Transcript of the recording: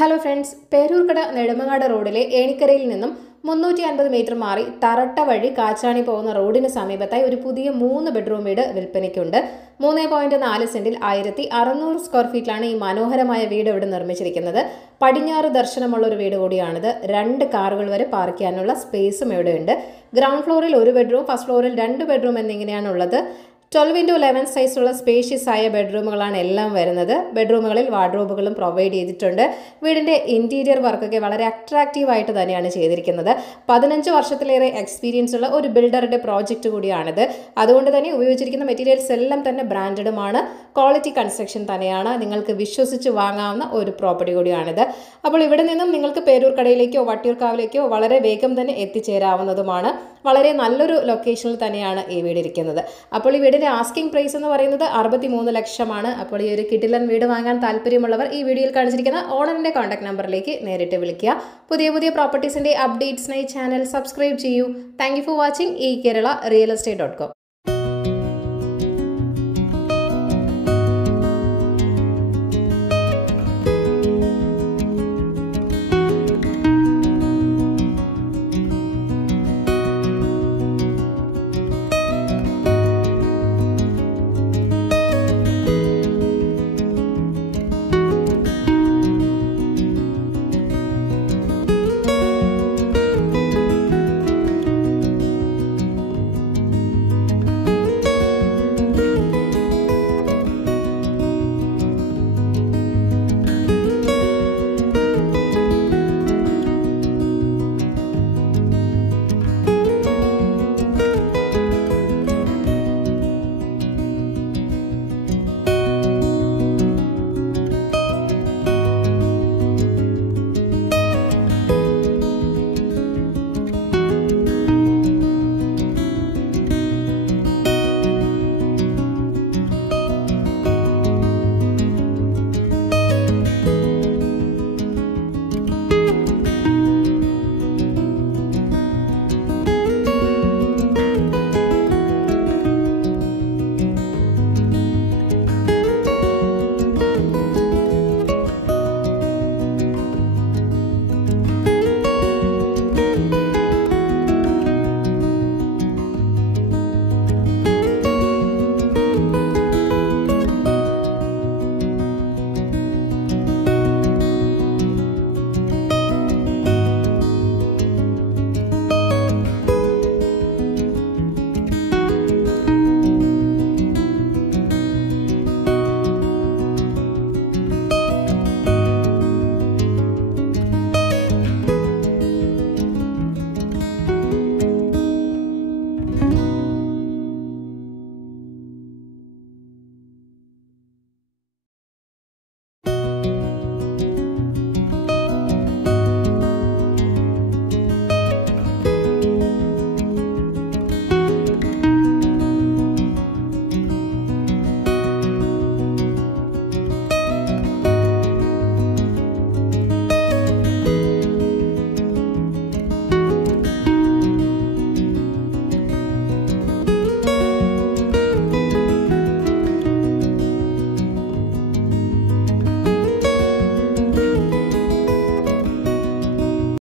Hello friends, Peroorkada Nedumangad റോഡിലെ ഏണിക്കരയിൽ നിന്നും 350 metre മാറി തറട്ട വഴി കാച്ചാണി പോകുന്ന റോഡിന് സമീപത്തായി ഒരു പുതിയ 3 ബെഡ്റൂം വീട് വിൽപ്പനയ്ക്കുണ്ട്. 3.4 സെന്റിൽ 1600 സ്ക്വയർ ഫീറ്റിലാണ് ഈ മനോഹരമായ വീട് ഇവിടെ നിർമ്മിച്ചിരിക്കുന്നത്. പടിഞ്ഞാറ് ദർശനമുള്ള ഒരു വീട് കൂടിയാണിത്. 2 കാറുകൾ വരെ പാർക്ക് ചെയ്യാനുള്ള സ്പേസും ഇവിടെയുണ്ട്. ഗ്രൗണ്ട് ഫ്ലോറിൽ 1 ബെഡ്റൂം, ഫസ്റ്റ് ഫ്ലോറിൽ 2 ബെഡ്റൂം എന്നിങ്ങനെയാണുള്ളത്. 12x11 സൈസുള്ള സ്പേഷ്യസ് ആയ ബെഡ്റൂമുകളാണ് എല്ലാം വരുന്നത്. ബെഡ്റൂമുകളിൽ വാർഡ്രോബുകളും പ്രൊവൈഡ് ചെയ്തിട്ടുണ്ട്. വീടിന്റെ ഇന്റീരിയർ വർക്കൊക്കെ വളരെ അട്രാക്റ്റീവ് ആയിട്ട് തന്നെയാണ് ചെയ്തിരിക്കുന്നത്. 15 വർഷത്തിലേറെ എക്സ്പീരിയൻസ് ഉള്ള ഒരു ബിൽഡറുടെ പ്രോജക്റ്റ് കൂടിയാണിത്. അതുകൊണ്ട് തന്നെ ഉപയോഗിച്ചിരിക്കുന്ന മെറ്റീരിയൽസ് എല്ലാം തന്നെ ബ്രാൻഡഡുമാണ്. ക്വാളിറ്റി കൺസ്ട്രക്ഷൻ തന്നെയാണ്. നിങ്ങൾക്ക് വിശ്വസിച്ച് വാങ്ങാവുന്ന ഒരു പ്രോപ്പർട്ടി കൂടിയാണിത്. അപ്പോൾ ഇവിടെ നിന്നും നിങ്ങൾക്ക് പേരൂർക്കടയിലേക്കോ വട്ടിയൂർക്കാവിലേക്കോ വളരെ വേഗം തന്നെ എത്തിച്ചേരാവുന്നതുമാണ്. വളരെ നല്ലൊരു ലൊക്കേഷനിൽ തന്നെയാണ് ഈ വീട് ഇരിക്കുന്നത്. അപ്പോൾ ഈ വീടിന്റെ ആസ്കിംഗ് പ്രൈസ് എന്ന് പറയുന്നത് 63 ലക്ഷമാണ്. അപ്പോൾ ഈ ഒരു കിടിലൻ വീട് വാങ്ങാൻ താല്പര്യമുള്ളവർ ഈ വീഡിയോയിൽ കാണിച്ചിരിക്കുന്ന ഓണറിന്റെ കോൺടാക്ട് നമ്പറിലേക്ക് നേരിട്ട് വിളിക്കുക. പുതിയ പ്രോപ്പർട്ടീസിന്റെ അപ്ഡേറ്റ്സിനായി ചാനൽ സബ്സ്ക്രൈബ് ചെയ്യൂ. Thank you for watching eKerala Real Estate.com.